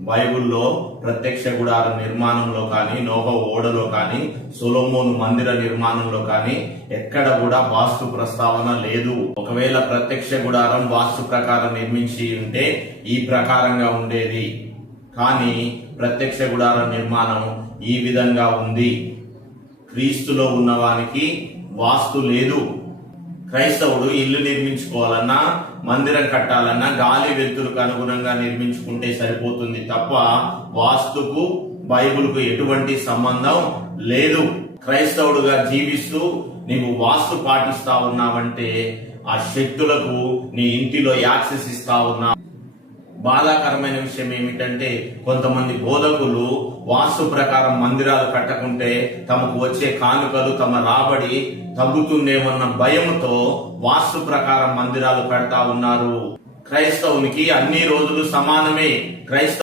బైబిల్లో ప్రత్యక్ష గుడార నిర్మాణంలో కానీ, నోహ ఓడలో కానీ, సొలొమోను మందిర నిర్మాణంలో కానీ ఎక్కడ కూడా వాస్తు ప్రస్తావన లేదు. ఒకవేళ ప్రత్యక్ష గుడారం వాస్తు ప్రకారం నిర్మించి ఉంటే ఈ ప్రకారంగా ఉండేది. కానీ ప్రత్యక్ష గుడార నిర్మాణం ఈ విధంగా ఉంది. క్రీస్తులో ఉన్నవానికి వాస్తు లేదు. క్రైస్తవుడు ఇల్లు నిర్మించుకోవాలన్నా, మందిరం కట్టాలన్నా గాలి వెలుతురుకు అనుగుణంగా నిర్మించుకుంటే సరిపోతుంది తప్ప వాస్తుకు బైబిల్కు ఎటువంటి సంబంధం లేదు. క్రైస్తవుడుగా జీవిస్తూ నీవు వాస్తు పాటిస్తా ఉన్నావంటే ఆ శక్తులకు నీ ఇంటిలో యాక్సెస్ ఇస్తా ఉన్నావు. బాధాకరమైన విషయం ఏమిటంటే కొంతమంది బోధకులు వాస్తు ప్రకారం మందిరాలు కట్టకుంటే తమకు వచ్చే కానుకలు, తమ రాబడి తగ్గుతుందేమన్న భయంతో వాస్తు ప్రకారం మందిరాలు కడతా ఉన్నారు. క్రైస్తవునికి అన్ని రోజులు సమానమే.